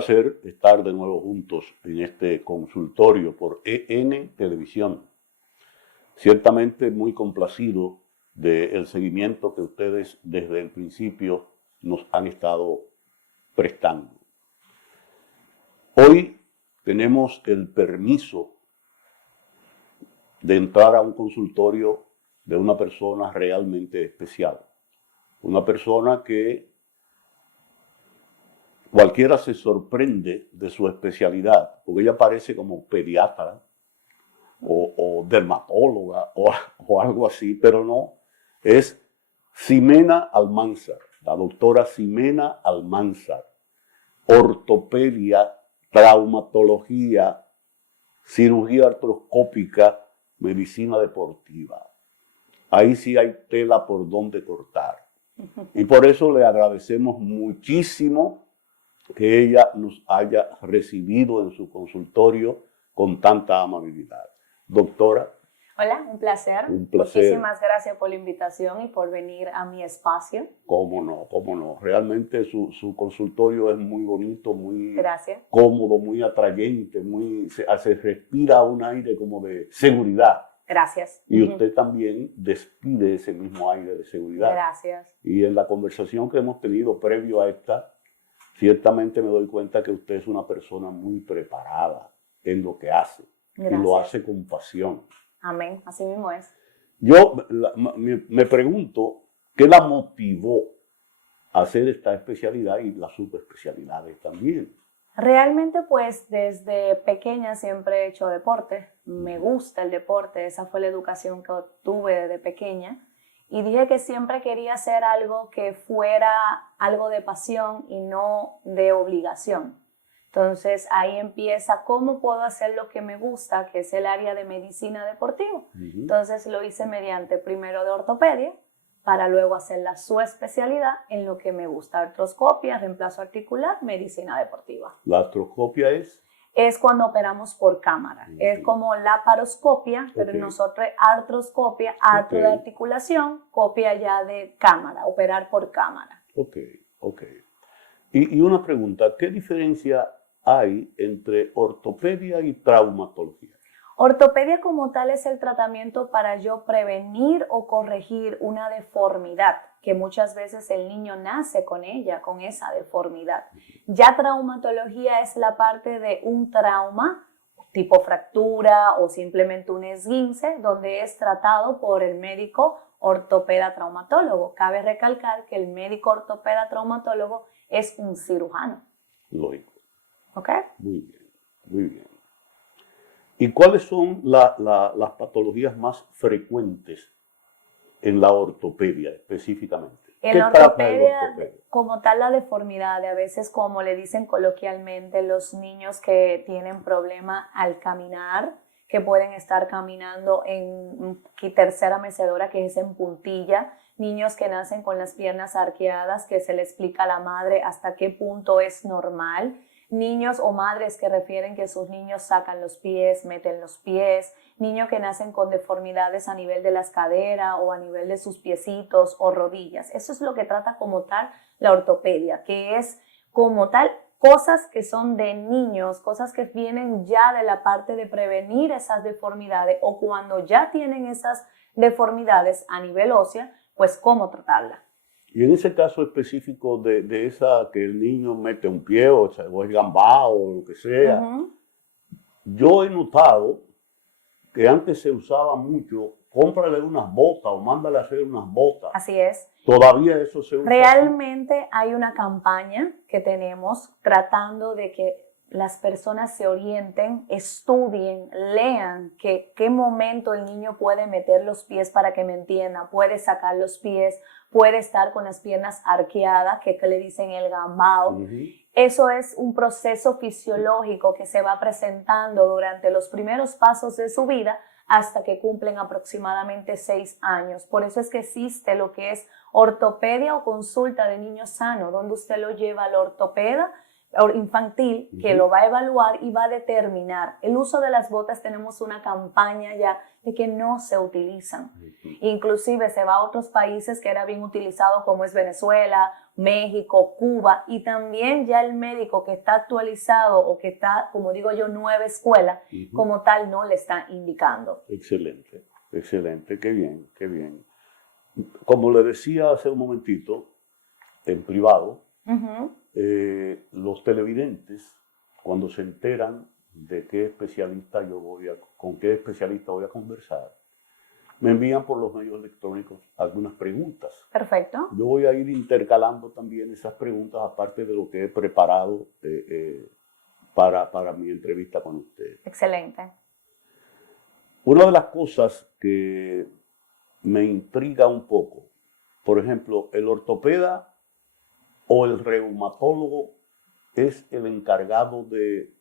placer estar de nuevo juntos en este consultorio por EN Televisión. Ciertamente muy complacido del seguimiento que ustedes desde el principio nos han estado prestando. Hoy tenemos el permiso de entrar a un consultorio de una persona realmente especial. Una persona que cualquiera se sorprende de su especialidad, porque ella parece como pediatra o dermatóloga o algo así, pero no. Es Ximena Almanzar, la doctora Ximena Almanzar. Ortopedia, traumatología, cirugía artroscópica, medicina deportiva. Ahí sí hay tela por donde cortar. Y por eso le agradecemos muchísimo que ella nos haya recibido en su consultorio con tanta amabilidad. Doctora. Hola, un placer. Un placer. Muchísimas gracias por la invitación y por venir a mi espacio. Cómo no, cómo no. Realmente su consultorio es muy bonito, muy Gracias. Cómodo, muy atrayente, se respira un aire como de seguridad. Gracias. Y usted también despide ese mismo aire de seguridad. Gracias. Y en la conversación que hemos tenido previo a esta, ciertamente me doy cuenta que usted es una persona muy preparada en lo que hace. Gracias. Y lo hace con pasión. Amén, así mismo es. Yo me pregunto, ¿qué la motivó a hacer esta especialidad y las subespecialidades también? Realmente pues desde pequeña siempre he hecho deporte, me gusta el deporte, esa fue la educación que obtuve desde pequeña y dije que siempre quería hacer algo que fuera algo de pasión y no de obligación. Entonces ahí empieza cómo puedo hacer lo que me gusta, que es el área de medicina deportiva. Entonces lo hice mediante primero de ortopedia, para luego hacer la subespecialidad en lo que me gusta, artroscopia, reemplazo articular, medicina deportiva. ¿La artroscopia es? Es cuando operamos por cámara. Es como laparoscopia, pero nosotros artroscopia, artro de articulación, copia ya de cámara, operar por cámara. Ok. Y una pregunta, ¿qué diferencia hay entre ortopedia y traumatología? Ortopedia como tal es el tratamiento para yo prevenir o corregir una deformidad, que muchas veces el niño nace con ella, con esa deformidad. Ya traumatología es la parte de un trauma, tipo fractura o simplemente un esguince, donde es tratado por el médico ortopeda traumatólogo. Cabe recalcar que el médico ortopeda traumatólogo es un cirujano. Lógico. ¿Ok? Muy bien, muy bien. ¿Y cuáles son las patologías más frecuentes en la ortopedia específicamente? En la ortopedia, como tal, la deformidad, a veces como le dicen coloquialmente, los niños que tienen problema al caminar, que pueden estar caminando en tercera mecedora, que es en puntilla, niños que nacen con las piernas arqueadas, que se le explica a la madre hasta qué punto es normal, niños o madres que refieren que sus niños sacan los pies, meten los pies, niños que nacen con deformidades a nivel de las caderas o a nivel de sus piecitos o rodillas. Eso es lo que trata como tal la ortopedia, que es como tal cosas que son de niños, cosas que vienen ya de la parte de prevenir esas deformidades o cuando ya tienen esas deformidades a nivel ósea, pues cómo tratarla. Y en ese caso específico de esa que el niño mete un pie o es gambao o lo que sea, yo he notado que antes se usaba mucho, cómprale unas botas o mándale a hacer unas botas. Así es. Todavía eso se usa. Realmente hay una campaña que tenemos tratando de que las personas se orienten, estudien, lean qué momento el niño puede meter los pies para que me entienda, puede sacar los pies, puede estar con las piernas arqueadas, que le dicen el gambao. Eso es un proceso fisiológico que se va presentando durante los primeros pasos de su vida hasta que cumplen aproximadamente 6 años. Por eso es que existe lo que es ortopedia o consulta de niños sanos, donde usted lo lleva al ortopeda infantil que lo va a evaluar y va a determinar. El uso de las botas, tenemos una campaña ya de que no se utilizan. Inclusive se va a otros países que era bien utilizado, como es Venezuela, México, Cuba, y también ya el médico que está actualizado o que está, como digo yo, nueva escuela, como tal no le está indicando. Excelente, excelente, qué bien, qué bien. Como le decía hace un momentito, en privado, los televidentes, cuando se enteran de qué especialista con qué especialista voy a conversar, me envían por los medios electrónicos algunas preguntas. Perfecto. Yo voy a ir intercalando también esas preguntas, aparte de lo que he preparado para mi entrevista con usted. Excelente. Una de las cosas que me intriga un poco, por ejemplo, el ortopeda o el reumatólogo es el encargado de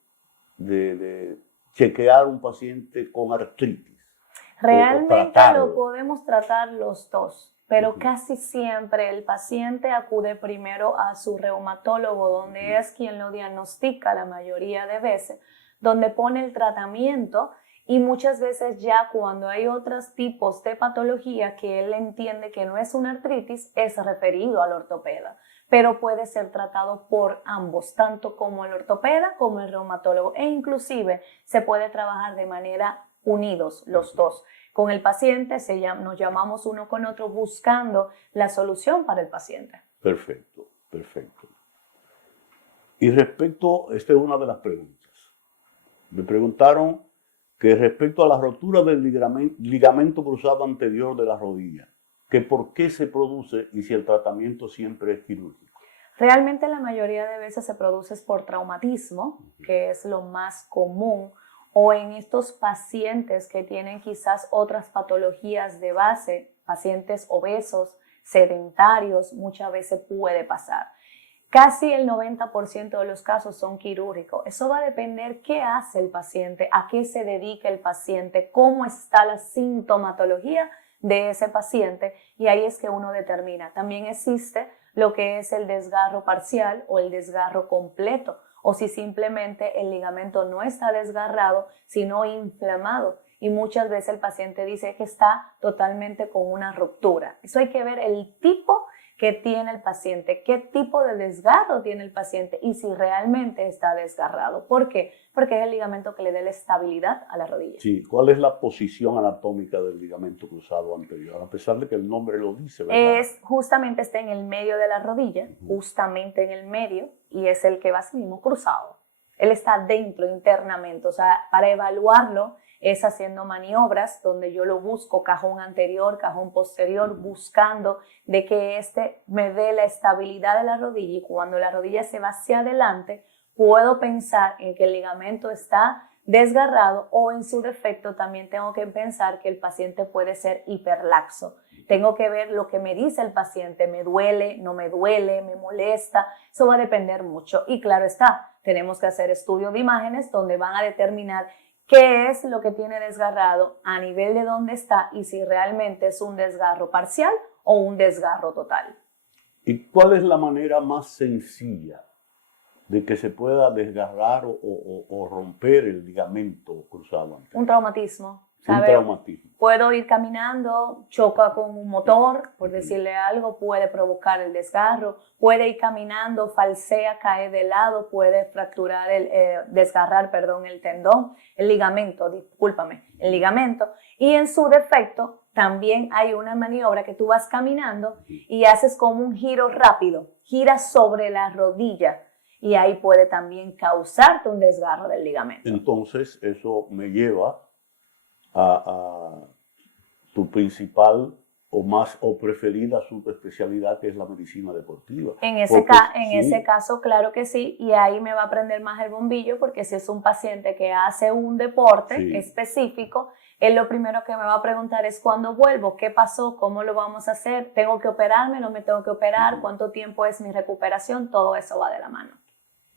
chequear un paciente con artritis. Realmente lo podemos tratar los dos, pero casi siempre el paciente acude primero a su reumatólogo, donde es quien lo diagnostica la mayoría de veces, donde pone el tratamiento, y muchas veces ya cuando hay otros tipos de patología que él entiende que no es una artritis, es referido al ortopeda, pero puede ser tratado por ambos, tanto como el ortopeda como el reumatólogo, e inclusive se puede trabajar de manera unidos los dos. Con el paciente nos llamamos uno con otro buscando la solución para el paciente. Perfecto, perfecto. Y respecto, esta es una de las preguntas. Me preguntaron que respecto a la rotura del ligamento cruzado anterior de la rodilla, que por qué se produce y si el tratamiento siempre es quirúrgico. Realmente la mayoría de veces se produce por traumatismo, que es lo más común, o en estos pacientes que tienen quizás otras patologías de base, pacientes obesos, sedentarios, muchas veces puede pasar. Casi el 90% de los casos son quirúrgicos. Eso va a depender qué hace el paciente, a qué se dedica el paciente, cómo está la sintomatología de ese paciente, y ahí es que uno determina. También existe lo que es el desgarro parcial o el desgarro completo, o si simplemente el ligamento no está desgarrado, sino inflamado. Y muchas veces el paciente dice que está totalmente con una ruptura. Eso hay que ver el tipo que tiene el paciente, qué tipo de desgarro tiene el paciente y si realmente está desgarrado. ¿Por qué? Porque es el ligamento que le da la estabilidad a la rodilla. Sí, ¿cuál es la posición anatómica del ligamento cruzado anterior? A pesar de que el nombre lo dice, ¿verdad? Justamente está en el medio de la rodilla, justamente en el medio, y es el que va así mismo cruzado. Él está dentro internamente, o sea, para evaluarlo es haciendo maniobras donde yo lo busco, cajón anterior, cajón posterior, buscando de que este me dé la estabilidad de la rodilla, y cuando la rodilla se va hacia adelante, puedo pensar en que el ligamento está desgarrado, o en su defecto también tengo que pensar que el paciente puede ser hiperlaxo. Tengo que ver lo que me dice el paciente, me duele, no me duele, me molesta, eso va a depender mucho. Y claro está, tenemos que hacer estudios de imágenes donde van a determinar qué es lo que tiene desgarrado, a nivel de dónde está, y si realmente es un desgarro parcial o un desgarro total. ¿Y cuál es la manera más sencilla de que se pueda desgarrar o romper el ligamento cruzado anterior? Un traumatismo. Un traumatismo. Puedo ir caminando, choca con un motor, por decirle algo, puede provocar el desgarro. Puede ir caminando, falsea, cae de lado, puede fracturar, desgarrar el tendón, el ligamento, el ligamento. Y en su defecto, también hay una maniobra que tú vas caminando y haces como un giro rápido, giras sobre la rodilla, y ahí puede también causarte un desgarro del ligamento. Entonces, eso me lleva a tu principal o preferida subespecialidad, que es la medicina deportiva. En ese caso, claro que sí, y ahí me va a prender más el bombillo, porque si es un paciente que hace un deporte específico, él lo primero que me va a preguntar es: ¿cuándo vuelvo? ¿Qué pasó? ¿Cómo lo vamos a hacer? ¿Tengo que operarme? ¿No me tengo que operar? ¿Cuánto tiempo es mi recuperación? Todo eso va de la mano.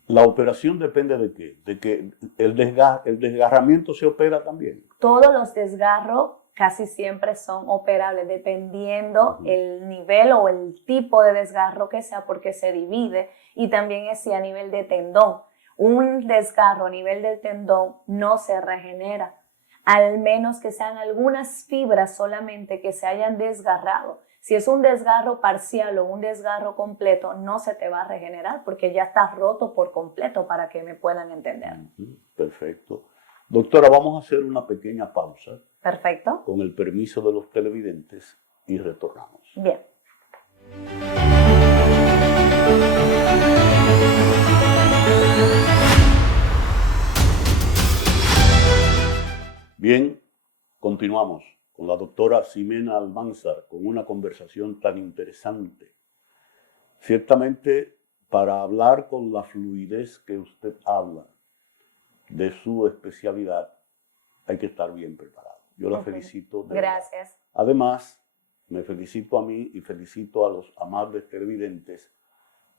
¿La operación depende de qué? ¿De que el desgarramiento se opera también? Todos los desgarros casi siempre son operables dependiendo el nivel o el tipo de desgarro que sea, porque se divide, y también es si a nivel de tendón. Un desgarro a nivel del tendón no se regenera, al menos que sean algunas fibras solamente que se hayan desgarrado. Si es un desgarro parcial o un desgarro completo, no se te va a regenerar porque ya está roto por completo, para que me puedan entender. Perfecto. Doctora, vamos a hacer una pequeña pausa. Perfecto. Con el permiso de los televidentes y retornamos. Bien. Bien, continuamos con la doctora Ximena Almanzar con una conversación tan interesante. Ciertamente, para hablar con la fluidez que usted habla de su especialidad, hay que estar bien preparado. Yo la felicito. Gracias. Además, me felicito a mí y felicito a los amables televidentes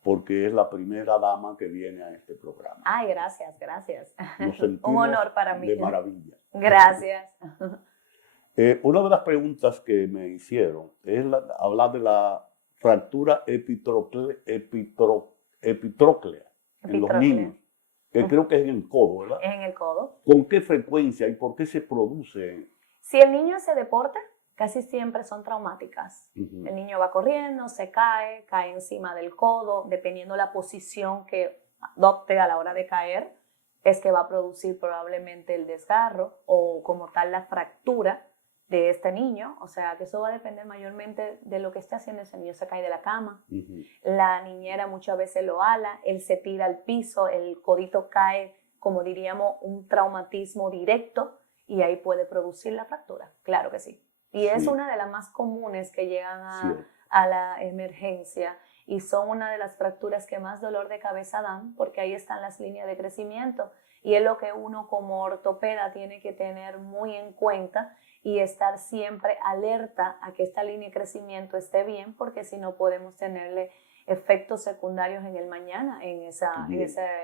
porque es la primera dama que viene a este programa. Ay, gracias, gracias. Nos sentimos un honor para mí. De maravilla. Gracias. Una de las preguntas que me hicieron es hablar de la fractura epitróclea en los niños, que creo que es en el codo, ¿verdad? Es en el codo. ¿Con qué frecuencia y por qué se produce? Si el niño se deporta, casi siempre son traumáticas. El niño va corriendo, se cae encima del codo, dependiendo la posición que adopte a la hora de caer, es que va a producir probablemente el desgarro o como tal la fractura de este niño. O sea, que eso va a depender mayormente de lo que esté haciendo ese niño. Se cae de la cama, la niñera muchas veces lo ala, él se tira al piso, el codito cae, como diríamos, un traumatismo directo, y ahí puede producir la fractura. Claro que sí. Y es una de las más comunes que llegan a la emergencia, y son una de las fracturas que más dolor de cabeza dan, porque ahí están las líneas de crecimiento, y es lo que uno como ortopeda tiene que tener muy en cuenta y estar siempre alerta a que esta línea de crecimiento esté bien, porque si no podemos tenerle efectos secundarios en el mañana en ese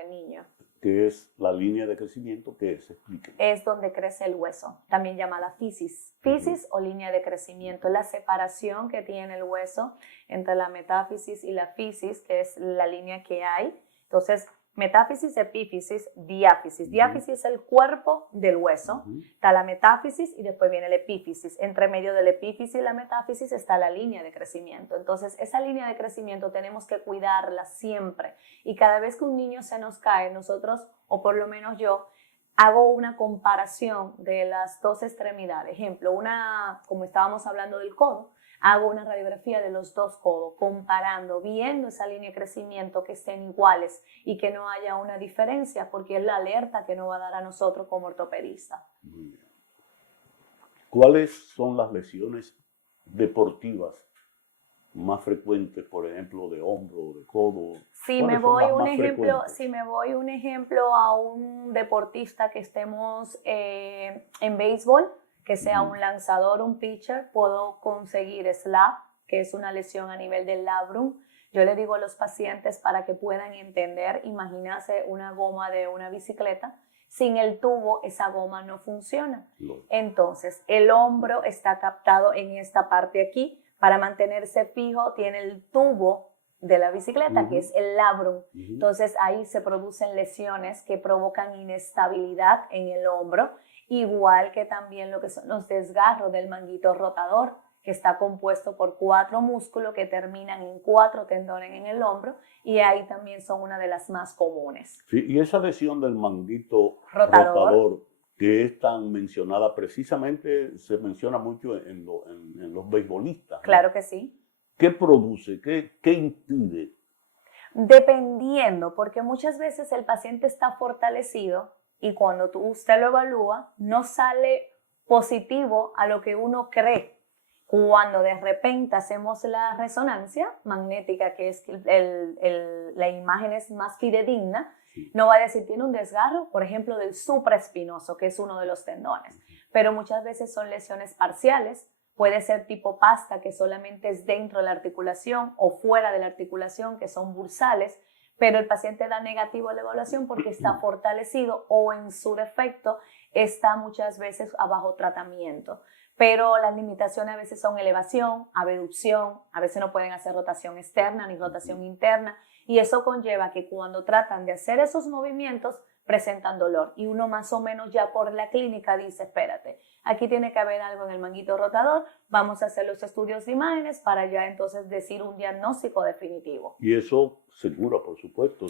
niño. ¿Qué es la línea de crecimiento? ¿Qué es? Explíqueme. Es donde crece el hueso, también llamada fisis. Fisis o línea de crecimiento es la separación que tiene el hueso entre la metáfisis y la fisis, que es la línea que hay. Entonces, metáfisis, epífisis, diáfisis. Diáfisis es el cuerpo del hueso. Está la metáfisis y después viene la epífisis. Entre medio de la epífisis y la metáfisis está la línea de crecimiento. Entonces, esa línea de crecimiento tenemos que cuidarla siempre. Y cada vez que un niño se nos cae, nosotros, o por lo menos yo, hago una comparación de las dos extremidades. Ejemplo, como estábamos hablando del codo, hago una radiografía de los dos codos, comparando, viendo esa línea de crecimiento, que estén iguales y que no haya una diferencia, porque es la alerta que nos va a dar a nosotros como ortopedistas. ¿Cuáles son las lesiones deportivas más frecuentes, por ejemplo, de hombro o de codo? Si me voy un ejemplo a un deportista que estemos en béisbol, que sea un lanzador, un pitcher, puedo conseguir slap, que es una lesión a nivel del labrum. Yo le digo a los pacientes, para que puedan entender, imagínate una goma de una bicicleta, sin el tubo esa goma no funciona. Entonces el hombro está captado en esta parte aquí, para mantenerse fijo tiene el tubo de la bicicleta, que es el labrum. Entonces ahí se producen lesiones que provocan inestabilidad en el hombro, igual que también lo que son los desgarros del manguito rotador, que está compuesto por 4 músculos que terminan en 4 tendones en el hombro, y ahí también son una de las más comunes. Sí, y esa lesión del manguito rotador, que es tan mencionada, precisamente se menciona mucho en los beisbolistas, ¿no? Claro que sí. ¿Qué produce? ¿Qué impide? Dependiendo, porque muchas veces el paciente está fortalecido y cuando usted lo evalúa no sale positivo a lo que uno cree. Cuando de repente hacemos la resonancia magnética, que es la imagen es más fidedigna, no va a decir tiene un desgarro, por ejemplo, del supraespinoso, que es uno de los tendones, pero muchas veces son lesiones parciales. Puede ser tipo pasta, que solamente es dentro de la articulación, o fuera de la articulación, que son bursales, pero el paciente da negativo a la evaluación porque está fortalecido o en su defecto está muchas veces a bajo tratamiento. Pero las limitaciones a veces son elevación, abducción, a veces no pueden hacer rotación externa ni rotación interna, y eso conlleva que cuando tratan de hacer esos movimientos presentan dolor, y uno más o menos ya por la clínica dice, espérate, aquí tiene que haber algo en el manguito rotador, vamos a hacer los estudios de imágenes para ya entonces decir un diagnóstico definitivo. Y eso se cura, por supuesto.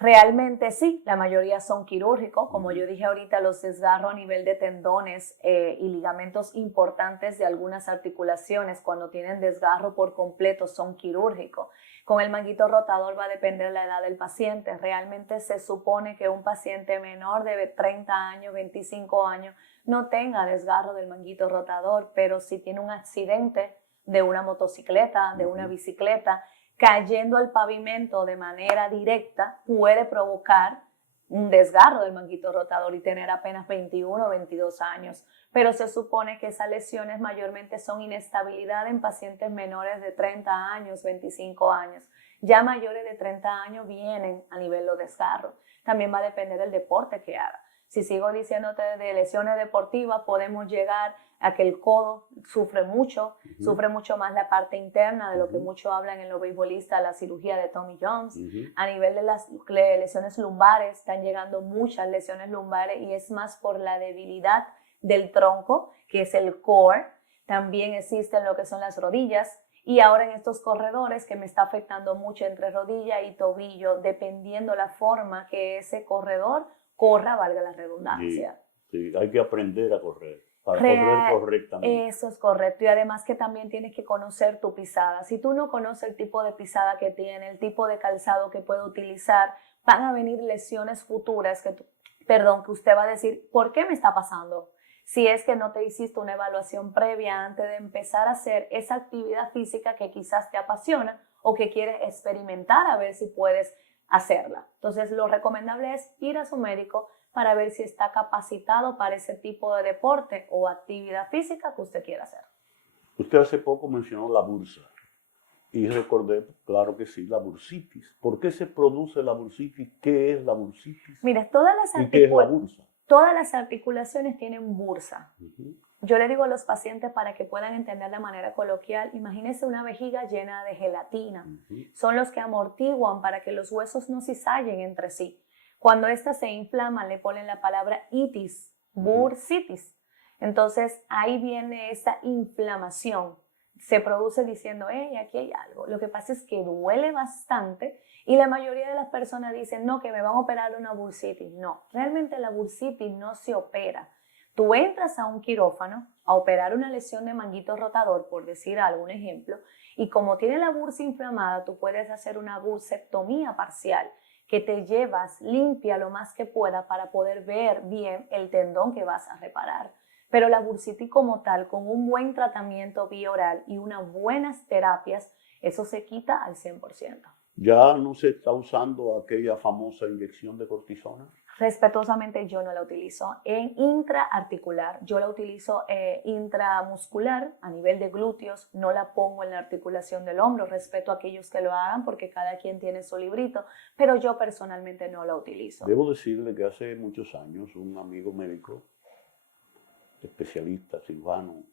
Realmente sí, la mayoría son quirúrgicos, como yo dije ahorita, los desgarros a nivel de tendones y ligamentos importantes de algunas articulaciones cuando tienen desgarro por completo son quirúrgicos. Con el manguito rotador va a depender la edad del paciente. Realmente se supone que un paciente menor de 30 años, 25 años, no tenga desgarro del manguito rotador, pero si tiene un accidente de una motocicleta, de una bicicleta, cayendo al pavimento de manera directa puede provocar un desgarro del manguito rotador y tener apenas 21 o 22 años. Pero se supone que esas lesiones mayormente son inestabilidad en pacientes menores de 30 años, 25 años. Ya mayores de 30 años vienen a nivel de desgarro. También va a depender del deporte que haga. Si sigo diciéndote de lesiones deportivas, podemos llegar a que el codo sufre mucho más la parte interna de lo que mucho hablan en los beisbolistas, la cirugía de Tommy John. A nivel de las lesiones lumbares, están llegando muchas lesiones lumbares y es más por la debilidad del tronco, que es el core. También existen lo que son las rodillas. Y ahora en estos corredores que me está afectando mucho entre rodilla y tobillo, dependiendo la forma que ese corredor corra, valga la redundancia. Sí, hay que aprender a correr, para correr correctamente. Eso es correcto, y además que también tienes que conocer tu pisada. Si tú no conoces el tipo de pisada que tiene, el tipo de calzado que puede utilizar, van a venir lesiones futuras que usted va a decir, ¿por qué me está pasando? Si es que no te hiciste una evaluación previa antes de empezar a hacer esa actividad física que quizás te apasiona o que quieres experimentar a ver si puedes hacerla. Entonces, lo recomendable es ir a su médico para ver si está capacitado para ese tipo de deporte o actividad física que usted quiera hacer. Usted hace poco mencionó la bursa y recordé, claro que sí, la bursitis. ¿Por qué se produce la bursitis? ¿Qué es la bursitis? Mira, ¿Y qué es la bursa? Todas las articulaciones tienen bursa. Yo le digo a los pacientes para que puedan entender de manera coloquial, imagínense una vejiga llena de gelatina. Son los que amortiguan para que los huesos no cizallen entre sí. Cuando éstas se inflaman, le ponen la palabra itis, bursitis. Entonces, ahí viene esa inflamación. Se produce diciendo, hey, aquí hay algo. Lo que pasa es que duele bastante y la mayoría de las personas dicen, no, que me van a operar una bursitis. No, realmente la bursitis no se opera. Tú entras a un quirófano a operar una lesión de manguito rotador, por decir algún ejemplo, y como tiene la bursa inflamada, tú puedes hacer una bursectomía parcial, que te llevas limpia lo más que pueda para poder ver bien el tendón que vas a reparar. Pero la bursitis como tal, con un buen tratamiento bioral y unas buenas terapias, eso se quita al 100%. ¿Ya no se está usando aquella famosa inyección de cortisona? Respetuosamente yo no la utilizo en intraarticular, yo la utilizo intramuscular a nivel de glúteos, no la pongo en la articulación del hombro, respeto a aquellos que lo hagan porque cada quien tiene su librito, pero yo personalmente no la utilizo. Debo decirle que hace muchos años un amigo médico, especialista, cirujano,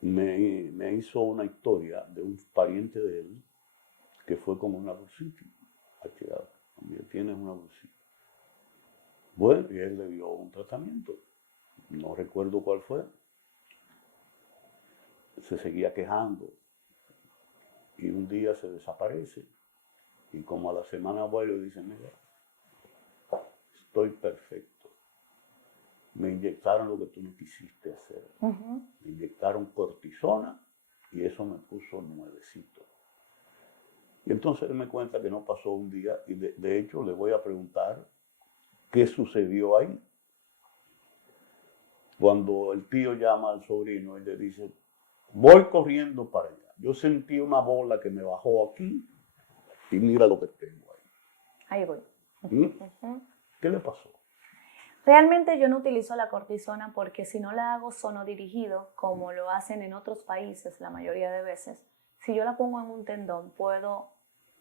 me hizo una historia de un pariente de él que fue con una bursitis. También tiene una bursitis. Bueno, y él le dio un tratamiento. No recuerdo cuál fue. Se seguía quejando. Y un día se desaparece. Y como a la semana vuelve y dice, mira, estoy perfecto. Me inyectaron lo que tú no quisiste hacer. Me inyectaron cortisona y eso me puso nuevecito. Y entonces él me cuenta que no pasó un día y de hecho le voy a preguntar qué sucedió ahí. Cuando el tío llama al sobrino y le dice, voy corriendo para allá. Yo sentí una bola que me bajó aquí y mira lo que tengo ahí. Ahí voy. ¿Qué le pasó? Realmente yo no utilizo la cortisona porque si no la hago sonodirigido, como lo hacen en otros países la mayoría de veces, si yo la pongo en un tendón, puedo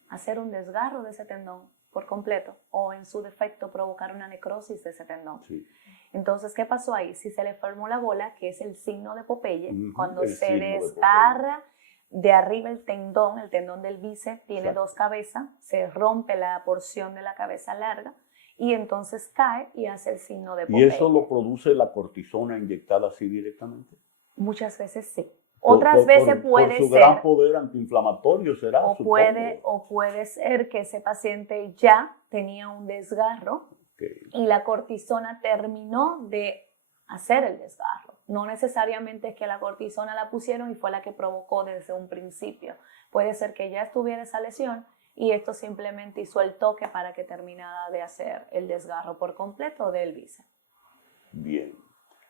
hacer un desgarro de ese tendón por completo o en su defecto provocar una necrosis de ese tendón. Sí. Entonces, ¿qué pasó ahí? Si se le formó la bola, que es el signo de Popeye, cuando el se signo de desgarra de arriba el tendón del bíceps tiene Exacto. dos cabezas, se rompe la porción de la cabeza larga y entonces cae y hace el signo de Popeye. ¿Y eso lo produce la cortisona inyectada así directamente? Muchas veces sí. Otras veces puede por su ser, gran poder antiinflamatorio será, o puede ser que ese paciente ya tenía un desgarro y la cortisona terminó de hacer el desgarro. No necesariamente es que la cortisona la pusieron y fue la que provocó desde un principio. Puede ser que ya estuviera esa lesión y esto simplemente hizo el toque para que terminara de hacer el desgarro por completo del bíceps. Bien.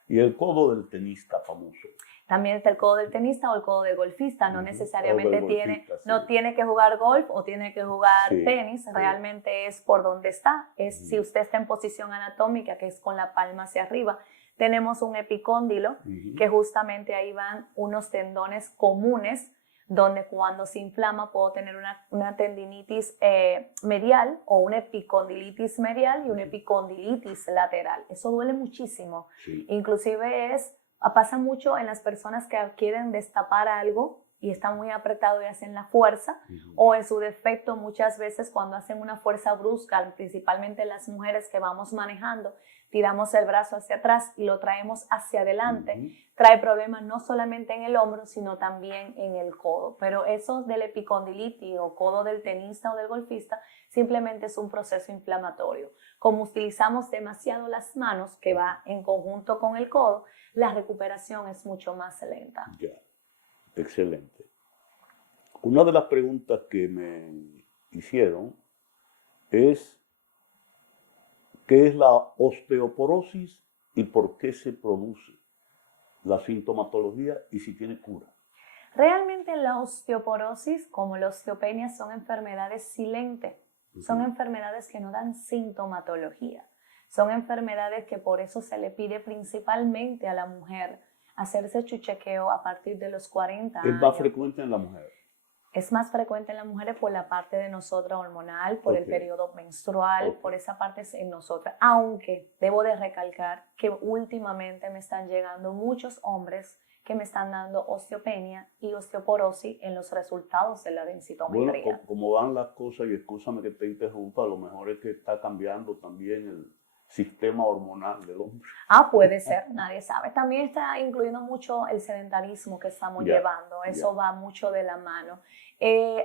¿Y el codo del tenista famoso? También está el codo del tenista o el codo del golfista. No necesariamente golfista, no tiene que jugar golf o tiene que jugar tenis. Sí. Realmente es por donde está. Es si usted está en posición anatómica, que es con la palma hacia arriba. Tenemos un epicóndilo, que justamente ahí van unos tendones comunes, donde cuando se inflama puedo tener una tendinitis medial o una epicondilitis medial y una epicondilitis lateral. Eso duele muchísimo. Sí. Inclusive pasa mucho en las personas que quieren destapar algo y está muy apretado y hacen la fuerza, o en su defecto muchas veces cuando hacen una fuerza brusca, principalmente las mujeres que vamos manejando, tiramos el brazo hacia atrás y lo traemos hacia adelante, trae problemas no solamente en el hombro, sino también en el codo. Pero eso del epicondilitis o codo del tenista o del golfista simplemente es un proceso inflamatorio. Como utilizamos demasiado las manos, que va en conjunto con el codo, la recuperación es mucho más lenta. Ya, excelente. Una de las preguntas que me hicieron es ¿qué es la osteoporosis y por qué se produce? La sintomatología y si tiene cura. Realmente la osteoporosis, como la osteopenia, son enfermedades silentes. Son enfermedades que no dan sintomatología. Son enfermedades que por eso se le pide principalmente a la mujer hacerse su chequeo a partir de los 40 años. ¿Es más frecuente en la mujer? Es más frecuente en las mujeres por la parte de nosotras hormonal, por el periodo menstrual, por esa parte en nosotras. Aunque debo de recalcar que últimamente me están llegando muchos hombres que me están dando osteopenia y osteoporosis en los resultados de la densitometría. Bueno, como van las cosas, y escúchame que te interrumpa, a lo mejor es que está cambiando también el sistema hormonal del hombre. Puede ser, nadie sabe. También está incluyendo mucho el sedentarismo que estamos llevando, eso va mucho de la mano.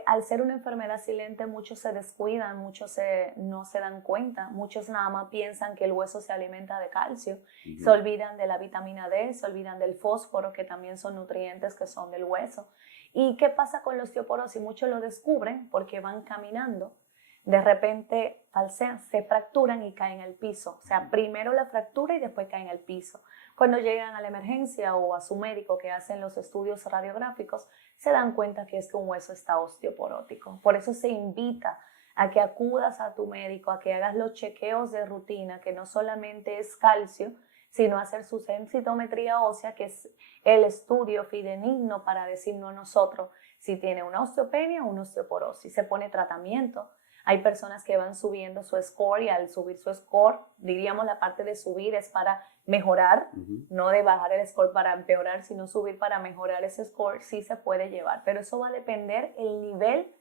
Al ser una enfermedad silente, muchos se descuidan, muchos no se dan cuenta, muchos nada más piensan que el hueso se alimenta de calcio, se olvidan de la vitamina D, se olvidan del fósforo, que también son nutrientes que son del hueso. ¿Y qué pasa con la osteoporosis? Muchos lo descubren porque van caminando, de repente falsean, se fracturan y caen al piso. O sea, primero la fractura y después caen al piso. Cuando llegan a la emergencia o a su médico que hacen los estudios radiográficos, se dan cuenta que es que un hueso está osteoporótico. Por eso se invita a que acudas a tu médico, a que hagas los chequeos de rutina, que no solamente es calcio, sino hacer su densitometría ósea, que es el estudio fidedigno para decirnos a nosotros si tiene una osteopenia o una osteoporosis. Se pone tratamiento. Hay personas que van subiendo su score y al subir su score, diríamos la parte de subir es para mejorar, no de bajar el score para empeorar, sino subir para mejorar ese score, sí se puede llevar. Pero eso va a depender el nivel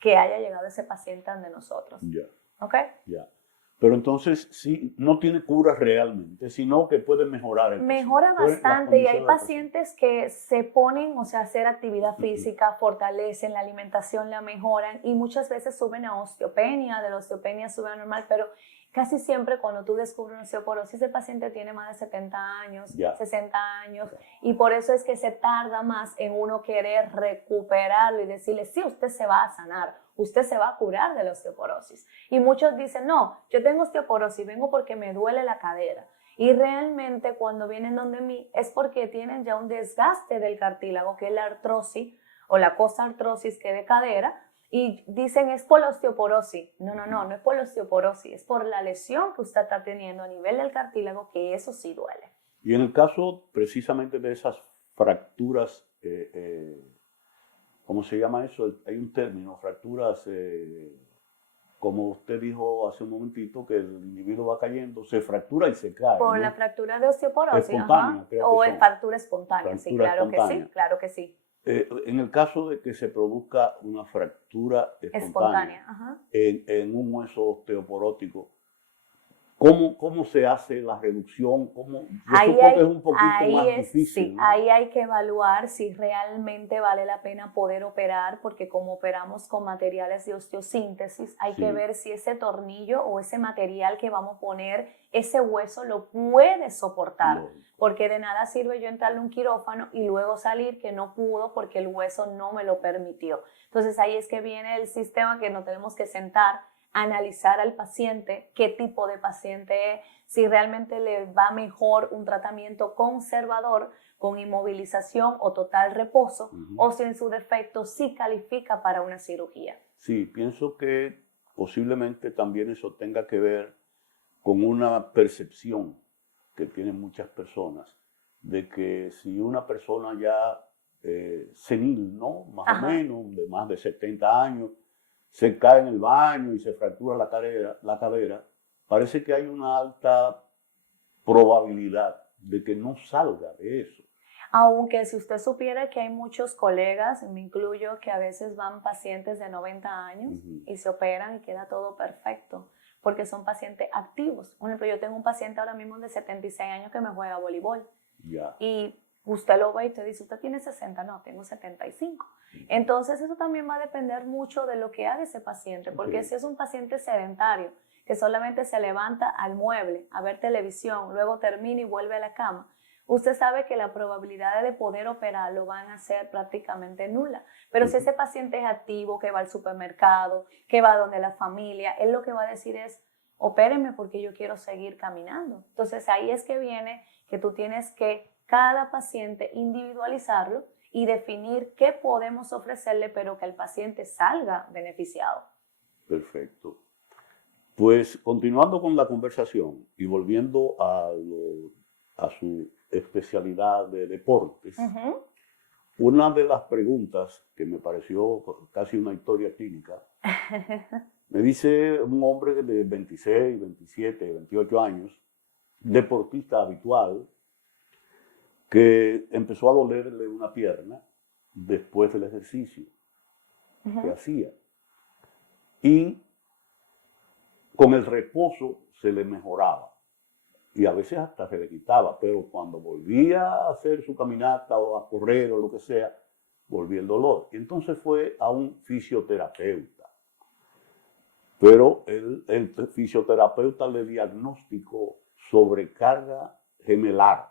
que haya llegado ese paciente ante nosotros. Ya. ¿Ok? Ya. Pero entonces sí, no tiene cura realmente, sino que puede mejorar. Mejora bastante y hay pacientes que se ponen, o sea, a hacer actividad física, fortalecen la alimentación, la mejoran y muchas veces suben a osteopenia, de la osteopenia suben a normal, pero casi siempre cuando tú descubres una osteoporosis, ese paciente tiene más de 70 años, 60 años y por eso es que se tarda más en uno querer recuperarlo y decirle, sí, usted se va a sanar. Usted se va a curar de la osteoporosis. Y muchos dicen, no, yo tengo osteoporosis, vengo porque me duele la cadera. Y realmente cuando vienen donde mí es porque tienen ya un desgaste del cartílago, que es la artrosis o la cosartrosis que es de cadera, y dicen es por la osteoporosis. No es por la osteoporosis, es por la lesión que usted está teniendo a nivel del cartílago, que eso sí duele. Y en el caso precisamente de esas fracturas ¿cómo se llama eso? Hay un término, fracturas, como usted dijo hace un momentito, que el individuo va cayendo, se fractura y se cae, Por ¿no? la fractura de osteoporosis, Espontánea, creo que o son. fractura espontánea, sí, Fractura claro que espontánea. sí, claro que sí. En el caso de que se produzca una fractura espontánea Ajá. en un hueso osteoporótico, ¿cómo se hace la reducción? Yo supongo que es un poquito más difícil, sí, ¿no? ahí hay que evaluar si realmente vale la pena poder operar, porque como operamos con materiales de osteosíntesis, hay Sí. que ver si ese tornillo o ese material que vamos a poner, ese hueso lo puede soportar. Lógico. Porque de nada sirve yo entrarle a un quirófano y luego salir que no pudo porque el hueso no me lo permitió. Entonces ahí es que viene el sistema que nos tenemos que sentar, analizar al paciente, qué tipo de paciente es, si realmente le va mejor un tratamiento conservador con inmovilización o total reposo, o si en su defecto sí califica para una cirugía. Sí, pienso que posiblemente también eso tenga que ver con una percepción que tienen muchas personas de que si una persona ya senil, ¿no? Más Ajá. o menos, de más de 70 años, se cae en el baño y se fractura la cadera, parece que hay una alta probabilidad de que no salga de eso. Aunque si usted supiera que hay muchos colegas, me incluyo, que a veces van pacientes de 90 años y se operan y queda todo perfecto, porque son pacientes activos. Por ejemplo, yo tengo un paciente ahora mismo de 76 años que me juega voleibol. Ya. Y usted lo ve y usted dice, ¿usted tiene 60? No, tengo 75. Entonces eso también va a depender mucho de lo que haga ese paciente, porque si es un paciente sedentario, que solamente se levanta al mueble a ver televisión, luego termina y vuelve a la cama, usted sabe que la probabilidad de poder operar lo van a ser prácticamente nula. Pero si ese paciente es activo, que va al supermercado, que va donde la familia, él lo que va a decir es, opéreme porque yo quiero seguir caminando. Entonces ahí es que viene que tú tienes que cada paciente individualizarlo y definir qué podemos ofrecerle, pero que el paciente salga beneficiado. Perfecto. Pues continuando con la conversación y volviendo a su especialidad de deportes, una de las preguntas que me pareció casi una historia clínica, me dice un hombre de 26, 27, 28 años, deportista habitual, que empezó a dolerle una pierna después del ejercicio que hacía. Y con el reposo se le mejoraba. Y a veces hasta se le quitaba, pero cuando volvía a hacer su caminata o a correr o lo que sea, volvía el dolor. Y entonces fue a un fisioterapeuta. Pero el fisioterapeuta le diagnosticó sobrecarga gemelar,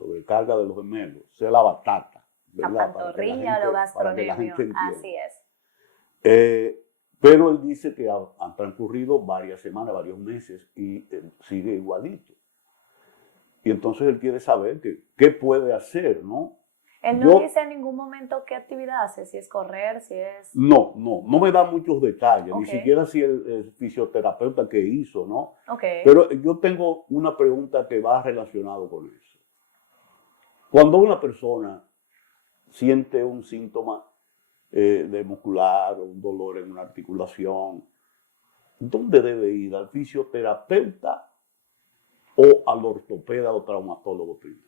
sobrecarga de los gemelos, o la batata, ¿verdad? La pantorrilla, lo gastrocnemio, así es. Pero él dice que han transcurrido varias semanas, varios meses y sigue igualito. Y entonces él quiere saber qué puede hacer, ¿no? Él no dice en ningún momento qué actividad hace, si es correr, si es... No me da muchos detalles, ni siquiera si el fisioterapeuta que hizo, ¿no? Pero yo tengo una pregunta que va relacionado con eso. Cuando una persona siente un síntoma de muscular o un dolor en una articulación, ¿dónde debe ir? ¿Al fisioterapeuta o al ortopeda o traumatólogo primero?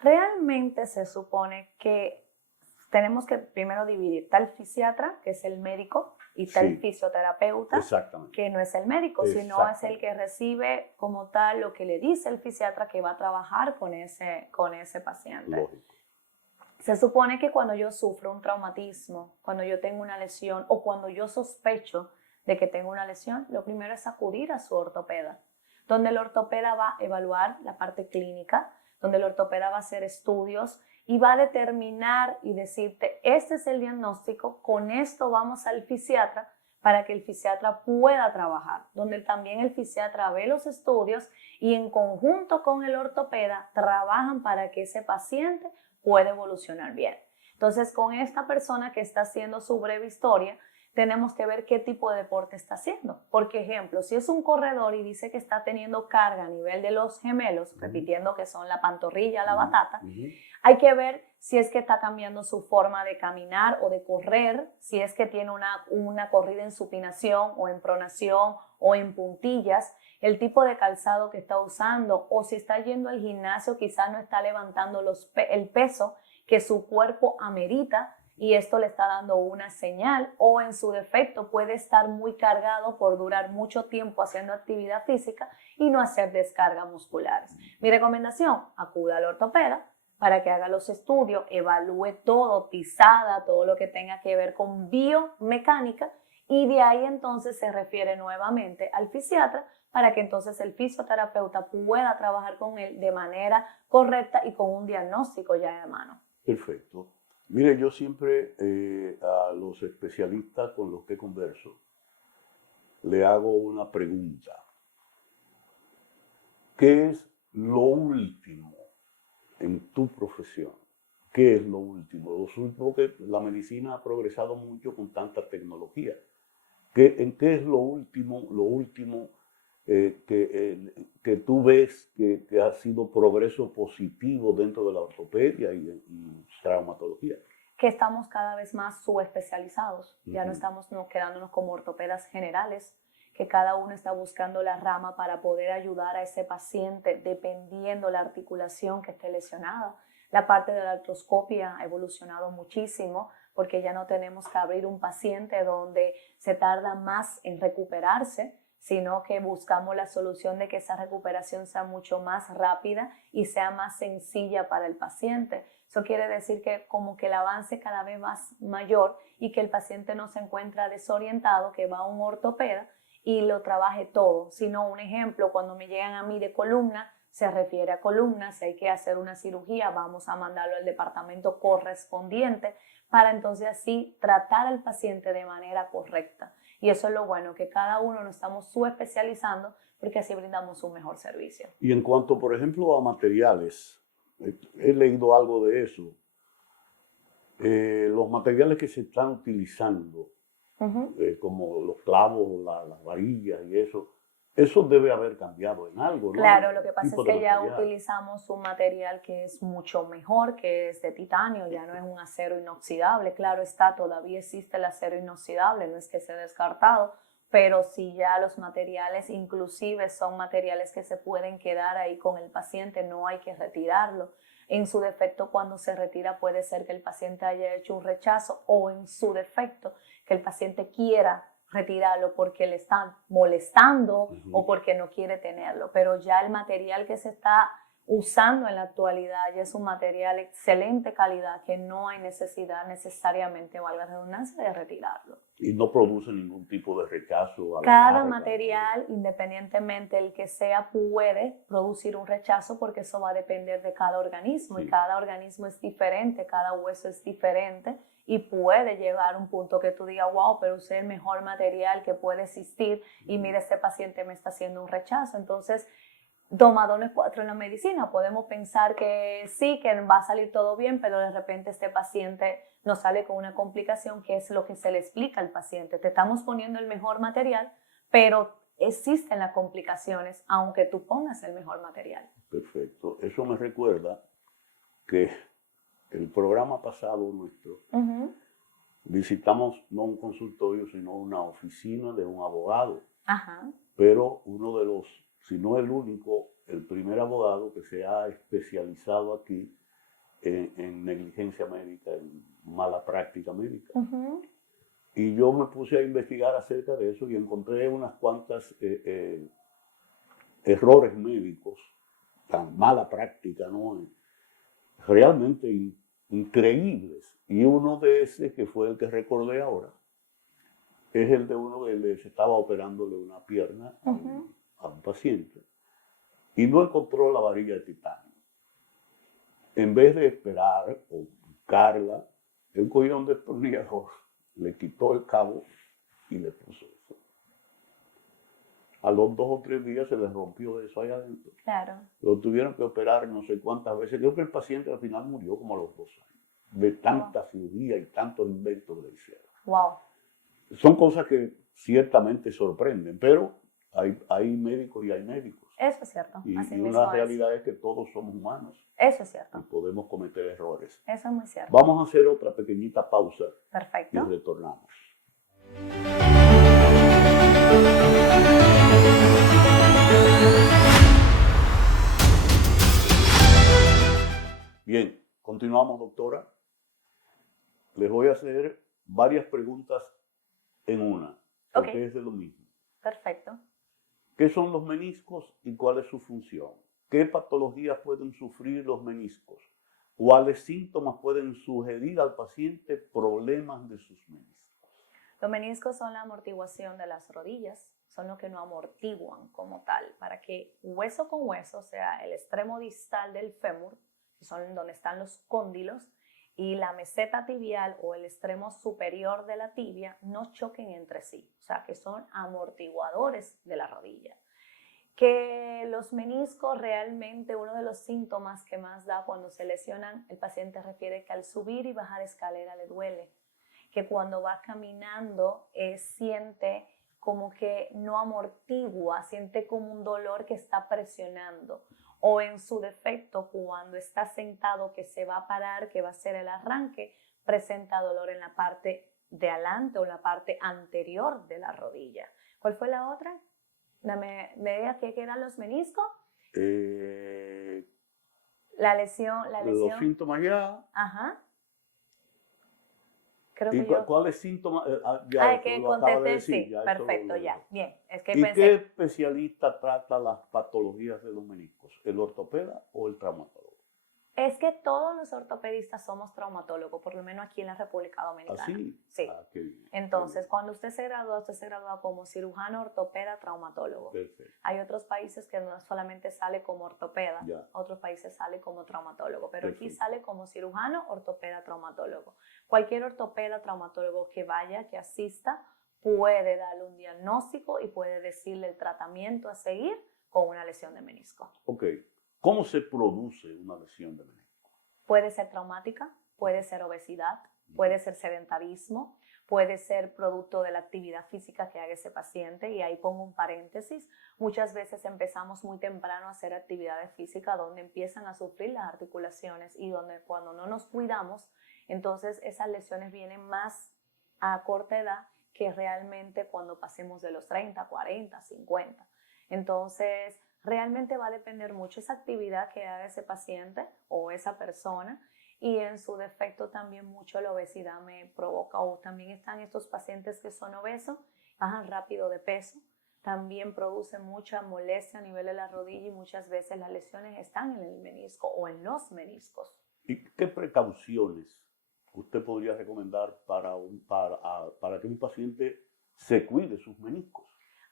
Realmente se supone que tenemos que primero dividir. Está el fisiatra, que es el médico, y está el fisioterapeuta, que no es el médico, sino es el que recibe como tal lo que le dice el fisiatra que va a trabajar con ese paciente. Lógico. Se supone que cuando yo sufro un traumatismo, cuando yo tengo una lesión o cuando yo sospecho de que tengo una lesión, lo primero es acudir a su ortopeda, donde el ortopeda va a evaluar la parte clínica, donde el ortopeda va a hacer estudios y va a determinar y decirte, este es el diagnóstico, con esto vamos al fisiatra para que el fisiatra pueda trabajar, donde también el fisiatra ve los estudios y en conjunto con el ortopeda trabajan para que ese paciente pueda evolucionar bien. Entonces, con esta persona que está haciendo su breve historia, tenemos que ver qué tipo de deporte está haciendo. Por ejemplo, si es un corredor y dice que está teniendo carga a nivel de los gemelos, repitiendo que son la pantorrilla, la batata, hay que ver si es que está cambiando su forma de caminar o de correr, si es que tiene una corrida en supinación o en pronación o en puntillas, el tipo de calzado que está usando, o si está yendo al gimnasio, quizás no está levantando el peso que su cuerpo amerita, y esto le está dando una señal, o en su defecto puede estar muy cargado por durar mucho tiempo haciendo actividad física y no hacer descargas musculares. Mi recomendación, acuda al ortopeda para que haga los estudios, evalúe todo, pisada, todo lo que tenga que ver con biomecánica, y de ahí entonces se refiere nuevamente al fisiatra para que entonces el fisioterapeuta pueda trabajar con él de manera correcta y con un diagnóstico ya de mano. Perfecto. Mire, yo siempre a los especialistas con los que converso le hago una pregunta. ¿Qué es lo último en tu profesión? ¿Qué es lo último? Porque la medicina ha progresado mucho con tanta tecnología. ¿En qué es lo último que tú ves que ha sido progreso positivo dentro de la ortopedia y traumatología? Que estamos cada vez más subespecializados. Ya no estamos quedándonos como ortopedas generales, que cada uno está buscando la rama para poder ayudar a ese paciente dependiendo la articulación que esté lesionada. La parte de la artroscopia ha evolucionado muchísimo porque ya no tenemos que abrir un paciente donde se tarda más en recuperarse, sino que buscamos la solución de que esa recuperación sea mucho más rápida y sea más sencilla para el paciente. Eso quiere decir que como que el avance cada vez más mayor y que el paciente no se encuentra desorientado, que va a un ortopeda y lo trabaje todo. Sino, un ejemplo, cuando me llegan a mí de columna, se refiere a columna. Si hay que hacer una cirugía, vamos a mandarlo al departamento correspondiente para entonces así tratar al paciente de manera correcta. Y eso es lo bueno, que cada uno nos estamos subespecializando porque así brindamos un mejor servicio. Y en cuanto, por ejemplo, a materiales, he leído algo de eso. Los materiales que se están utilizando, como los clavos, las varillas y eso debe haber cambiado en algo, ¿no? Claro, lo que pasa es que ya utilizamos un material que es mucho mejor, que es de titanio, ya no es un acero inoxidable. Claro está, todavía existe el acero inoxidable, no es que se ha descartado, pero sí ya los materiales inclusive son materiales que se pueden quedar ahí con el paciente, no hay que retirarlo. En su defecto, cuando se retira puede ser que el paciente haya hecho un rechazo, o en su defecto que el paciente quiera retirarlo porque le están molestando o porque no quiere tenerlo, pero ya el material que se está usando en la actualidad ya es un material de excelente calidad que no hay necesidad necesariamente, valga la redundancia, de retirarlo. Y no produce ningún tipo de rechazo. Cada material, independientemente el que sea, puede producir un rechazo porque eso va a depender de cada organismo, y cada organismo es diferente, cada hueso es diferente, y puede llegar a un punto que tú digas, wow, pero usé el mejor material que puede existir y mira, este paciente me está haciendo un rechazo. Entonces, tomadones 4 en la medicina, podemos pensar que sí, que va a salir todo bien, pero de repente este paciente nos sale con una complicación, que es lo que se le explica al paciente. Te estamos poniendo el mejor material, pero existen las complicaciones aunque tú pongas el mejor material. Perfecto. Eso me recuerda que el programa pasado nuestro, visitamos no un consultorio, sino una oficina de un abogado. Pero uno de los, si no el único, el primer abogado que se ha especializado aquí en negligencia médica, en mala práctica médica. Y yo me puse a investigar acerca de eso y encontré unas cuantas errores médicos, tan mala práctica, ¿no? Realmente increíbles. Y uno de esos, que fue el que recordé ahora, es el de uno que se estaba operando de una pierna a un paciente y no encontró la varilla de titanio. En vez de esperar o buscarla, él cogió un destornillador, le quitó el cabo y le puso eso. A los 2 o 3 días se le rompió eso allá adentro. Claro. Lo tuvieron que operar no sé cuántas veces. Creo que el paciente al final murió como a los 2 años, de tanta cirugía y tantos inventos que le hicieron. Wow. Son cosas que ciertamente sorprenden, pero hay médicos y hay médicos. Eso es cierto. Y Así una mismo es. realidad es que todos somos humanos Eso es y cierto. podemos cometer errores. Eso es muy cierto. Vamos a hacer otra pequeñita pausa y Perfecto. retornamos. Bien, continuamos, doctora. Les voy a hacer varias preguntas en una, porque Ok. es de lo mismo. Perfecto. ¿Qué son los meniscos y cuál es su función? ¿Qué patologías pueden sufrir los meniscos? ¿Cuáles síntomas pueden sugerir al paciente problemas de sus meniscos? Los meniscos son la amortiguación de las rodillas, son los que no amortiguan como tal, para que hueso con hueso, o sea, el extremo distal del fémur, que son donde están los cóndilos, y la meseta tibial o el extremo superior de la tibia no choquen entre sí, o sea, que son amortiguadores de la rodilla. Que los meniscos realmente, uno de los síntomas que más da cuando se lesionan, el paciente refiere que al subir y bajar escalera le duele, que cuando va caminando siente como que no amortigua, siente como un dolor que está presionando, o en su defecto cuando está sentado que se va a parar, que va a hacer el arranque, presenta dolor en la parte de adelante o en la parte anterior de la rodilla. ¿Cuál fue la otra? ¿Me diga qué eran los meniscos? La lesión. Los síntomas ya. Ajá. Creo ¿Y que yo... cuáles síntomas? Ah, que lo acaba de contesté, decir. sí, Ya perfecto, lo ya, dijo. bien. Es que ¿Y pensé, qué especialista trata las patologías de los meniscos? ¿El ortopeda o el traumatólogo? es que todos los ortopedistas somos traumatólogos, por lo menos aquí en la República Dominicana. ¿Así? Sí. Ah, qué bien. Entonces, Qué cuando usted se gradúa como cirujano, ortopeda, traumatólogo. bien. Perfecto. Hay otros países que no solamente sale como ortopeda, Ya. otros países sale como traumatólogo, pero aquí Perfecto. sale como cirujano, ortopeda, traumatólogo. Cualquier ortopeda, traumatólogo que vaya, que asista, puede darle un diagnóstico y puede decirle el tratamiento a seguir con una lesión de menisco. Ok. ¿Cómo se produce una lesión de menisco? Puede ser traumática, puede ser obesidad, puede ser sedentarismo, puede ser producto de la actividad física que haga ese paciente, y ahí pongo un paréntesis. Muchas veces empezamos muy temprano a hacer actividades físicas donde empiezan a sufrir las articulaciones y donde cuando no nos cuidamos, entonces esas lesiones vienen más a corta edad que realmente cuando pasemos de los 30, 40, 50. Entonces, realmente va a depender mucho esa actividad que haga ese paciente o esa persona, y en su defecto también mucho la obesidad me provoca, o también están estos pacientes que son obesos, bajan rápido de peso, también producen mucha molestia a nivel de la rodilla y muchas veces las lesiones están en el menisco o en los meniscos. ¿Y qué precauciones usted podría recomendar para que un paciente se cuide sus meniscos?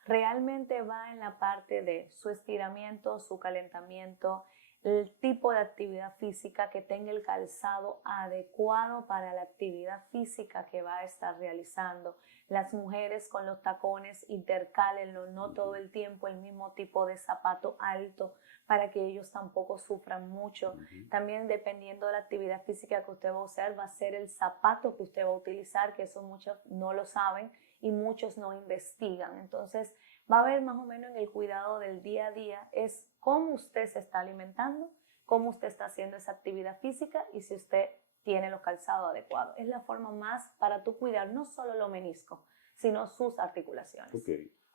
Realmente va en la parte de su estiramiento, su calentamiento, el tipo de actividad física, que tenga el calzado adecuado para la actividad física que va a estar realizando. Las mujeres con los tacones, intercálenlo, no todo el tiempo el mismo tipo de zapato alto, para que ellos tampoco sufran mucho. También dependiendo de la actividad física que usted va a usar, va a ser el zapato que usted va a utilizar, que eso muchos no lo saben y muchos no investigan. Entonces, va a haber más o menos en el cuidado del día a día, es cómo usted se está alimentando, cómo usted está haciendo esa actividad física y si usted tiene los calzados adecuados. Es la forma más para tú cuidar no solo los meniscos, sino sus articulaciones. Ok.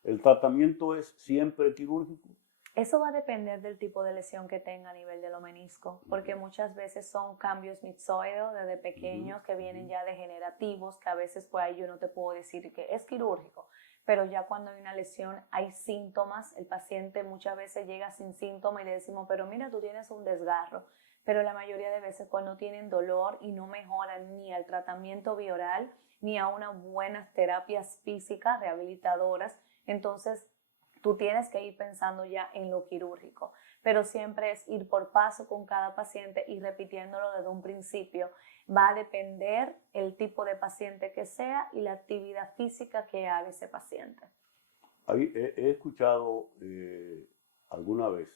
¿El tratamiento es siempre quirúrgico? Eso va a depender del tipo de lesión que tenga a nivel de los meniscos, porque muchas veces son cambios mixoides desde pequeños que vienen ya degenerativos, que a veces pues ahí yo no te puedo decir que es quirúrgico, pero ya cuando hay una lesión hay síntomas, el paciente muchas veces llega sin síntomas y le decimos, pero mira, tú tienes un desgarro, pero la mayoría de veces cuando tienen dolor y no mejoran ni al tratamiento bioral ni a unas buenas terapias físicas rehabilitadoras, entonces tú tienes que ir pensando ya en lo quirúrgico, pero siempre es ir por paso con cada paciente y repitiéndolo desde un principio. Va a depender el tipo de paciente que sea y la actividad física que haga ese paciente. He escuchado alguna vez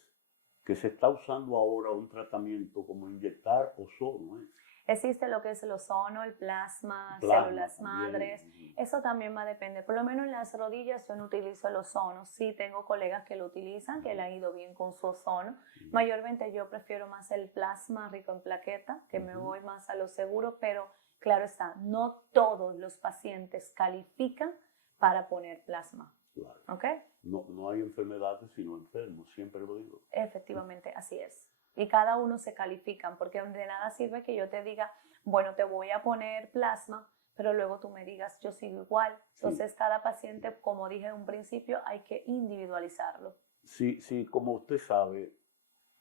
que se está usando ahora un tratamiento como inyectar ozono, ¿eh? Existe lo que es el ozono, el plasma, Plasma células también. madres. Eso también va a depender. Por lo menos en las rodillas yo no utilizo el ozono. Sí tengo colegas que lo utilizan, que le han ido bien con su ozono. Mayormente yo prefiero más el plasma rico en plaqueta, que me voy más a lo seguro, pero claro está, no todos los pacientes califican para poner plasma. Claro. ¿Ok? No hay enfermedades sino enfermos, siempre lo digo. Efectivamente, así es. Y cada uno se califican, porque de nada sirve que yo te diga, bueno, te voy a poner plasma, pero luego tú me digas, yo sigo igual. Entonces, Sí. cada paciente, como dije en un principio, hay que individualizarlo. Sí, sí, como usted sabe,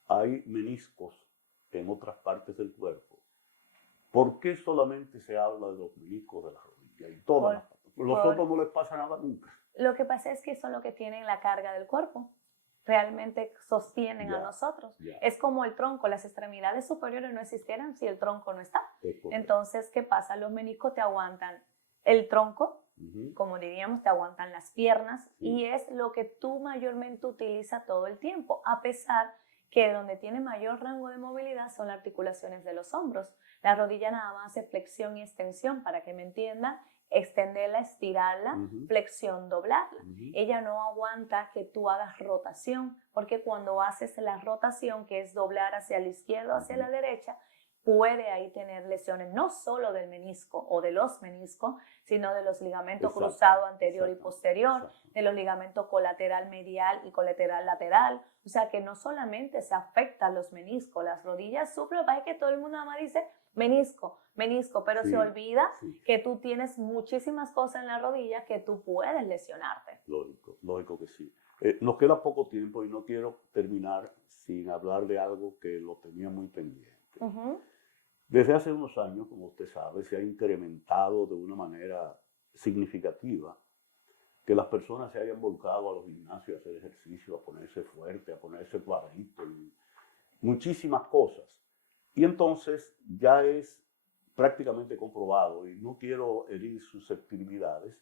hay meniscos en otras partes del cuerpo. ¿Por qué solamente se habla de los meniscos de la rodilla y todas las partes? Los otros no les pasa nada nunca. Lo que pasa es que son los que tienen la carga del cuerpo. Realmente sostienen a nosotros. Es como el tronco, las extremidades superiores no existieran si el tronco no está. Entonces, ¿qué pasa? Los meniscos te aguantan el tronco, como diríamos, te aguantan las piernas, y es lo que tú mayormente utilizas todo el tiempo, a pesar que donde tiene mayor rango de movilidad son las articulaciones de los hombros. La rodilla nada más hace flexión y extensión, para que me entiendan, extenderla, estirarla, flexión, doblarla. Ella no aguanta que tú hagas rotación, porque cuando haces la rotación, que es doblar hacia la izquierda o hacia la derecha, puede ahí tener lesiones, no solo del menisco o de los meniscos, sino de los ligamentos cruzados anterior y posterior, de los ligamentos colateral medial y colateral lateral. O sea que no solamente se afectan los meniscos, las rodillas sufren, lo que pasa es que todo el mundo nada más dice menisco, pero se olvida que tú tienes muchísimas cosas en la rodilla que tú puedes lesionarte. Lógico que sí. Nos queda poco tiempo y no quiero terminar sin hablar de algo que lo tenía muy pendiente. Desde hace unos años, como usted sabe, se ha incrementado de una manera significativa que las personas se hayan volcado a los gimnasios a hacer ejercicio, a ponerse fuerte, a ponerse cuadrito, y muchísimas cosas. Y entonces ya es prácticamente comprobado, y no quiero herir susceptibilidades,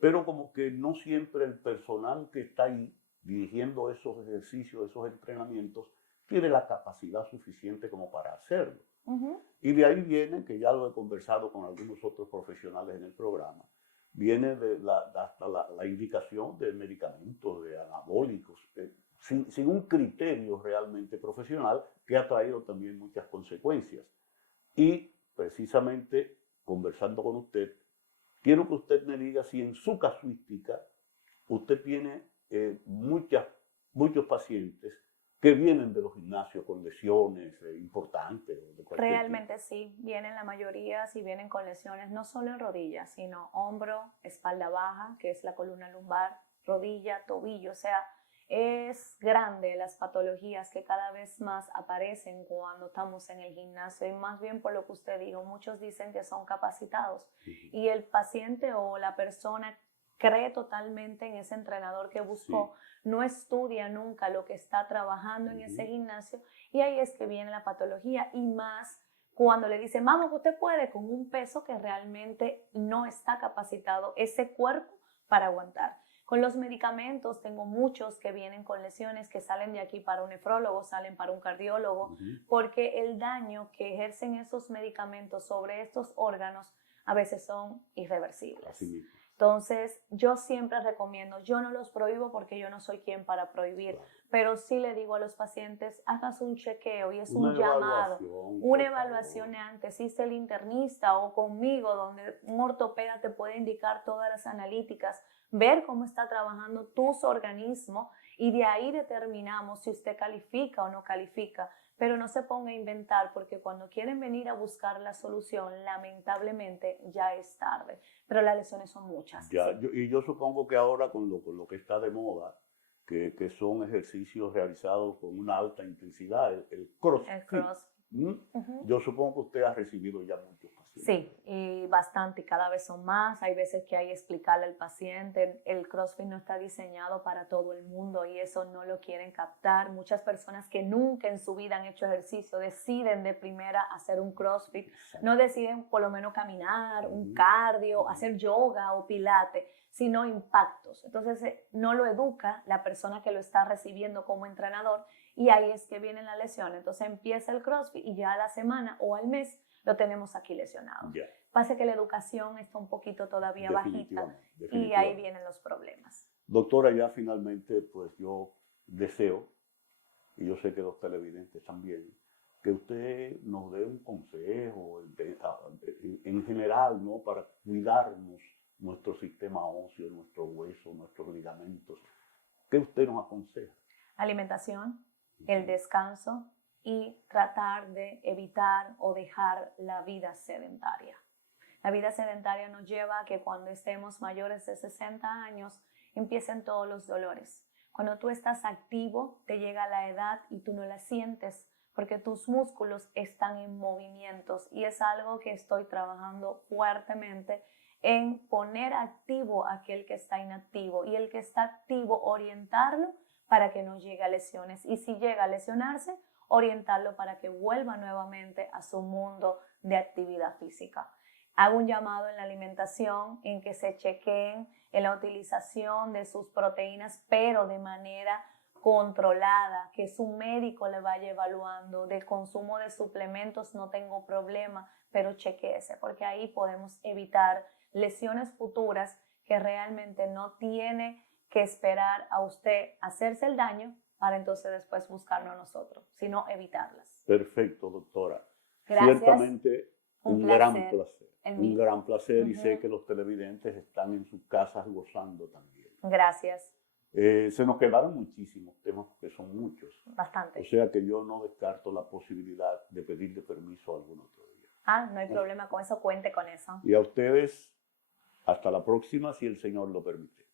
pero como que no siempre el personal que está ahí dirigiendo esos ejercicios, esos entrenamientos, tiene la capacidad suficiente como para hacerlo. Y de ahí viene, que ya lo he conversado con algunos otros profesionales en el programa, viene hasta la indicación de medicamentos, de anabólicos, sin un criterio realmente profesional, que ha traído también muchas consecuencias. Y precisamente, conversando con usted, quiero que usted me diga si en su casuística usted tiene muchos pacientes que vienen de los gimnasios con lesiones importantes. Realmente sí, vienen la mayoría, si vienen con lesiones, no solo en rodillas, sino hombro, espalda baja, que es la columna lumbar, rodilla, tobillo, o sea, es grande las patologías que cada vez más aparecen cuando estamos en el gimnasio, y más bien por lo que usted dijo, muchos dicen que son capacitados y el paciente o la persona cree totalmente en ese entrenador que buscó, no estudia nunca lo que está trabajando en ese gimnasio, y ahí es que viene la patología, y más cuando le dicen, vamos, que usted puede con un peso que realmente no está capacitado ese cuerpo para aguantar. Con los medicamentos tengo muchos que vienen con lesiones que salen de aquí para un nefrólogo, salen para un cardiólogo, porque el daño que ejercen esos medicamentos sobre estos órganos a veces son irreversibles. Así mismo. Entonces, yo siempre recomiendo, yo no los prohíbo porque yo no soy quien para prohibir, pero sí le digo a los pacientes, hagas un chequeo, y es un llamado, una evaluación antes, si es el internista o conmigo, donde un ortopeda te puede indicar todas las analíticas, ver cómo está trabajando tu organismo, y de ahí determinamos si usted califica o no califica. Pero no se ponga a inventar, porque cuando quieren venir a buscar la solución, lamentablemente ya es tarde. Pero las lesiones son muchas. Ya, y yo supongo que ahora con lo que está de moda, que son ejercicios realizados con una alta intensidad, el CrossFit. El CrossFit. Yo supongo que usted ha recibido ya muchos pacientes. Sí, y bastante, y cada vez son más. Hay veces que hay que explicarle al paciente, el CrossFit no está diseñado para todo el mundo, y eso no lo quieren captar. Muchas personas que nunca en su vida han hecho ejercicio deciden de primera hacer un CrossFit, no deciden por lo menos caminar, un cardio, hacer yoga o pilates, sino impactos. Entonces no lo educa la persona que lo está recibiendo como entrenador, y ahí es que vienen las lesiones. Entonces empieza el CrossFit y ya a la semana o al mes lo tenemos aquí lesionado. Ya. Pasa que la educación está un poquito todavía bajita y ahí Definitivamente. vienen los problemas. Doctora, ya finalmente, pues yo deseo, y yo sé que los televidentes también, que usted nos dé un consejo en general, ¿no? Para cuidarnos nuestro sistema óseo, nuestros huesos, nuestros ligamentos. ¿Qué usted nos aconseja? Alimentación, el descanso y tratar de evitar o dejar la vida sedentaria. La vida sedentaria nos lleva a que cuando estemos mayores de 60 años empiecen todos los dolores. Cuando tú estás activo, te llega la edad y tú no la sientes porque tus músculos están en movimientos y es algo que estoy trabajando fuertemente en poner activo a aquel que está inactivo y el que está activo orientarlo para que no llegue a lesiones y si llega a lesionarse, orientarlo para que vuelva nuevamente a su mundo de actividad física. Hago un llamado en la alimentación en que se chequeen en la utilización de sus proteínas, pero de manera controlada, que su médico le vaya evaluando. Del consumo de suplementos no tengo problema, pero chequéese, porque ahí podemos evitar lesiones futuras que realmente no tiene que esperar a usted hacerse el daño para entonces después buscarnos a nosotros, sino evitarlas. Perfecto, doctora. Gracias. Ciertamente un gran placer. Un gran placer y Ujú. sé que los televidentes están en sus casas gozando también. Gracias. Se nos quedaron muchísimos temas porque son muchos. Bastante. O sea que yo no descarto la posibilidad de pedirle permiso algún otro día. No hay problema con eso, cuente con eso. Y a ustedes, hasta la próxima si el Señor lo permite.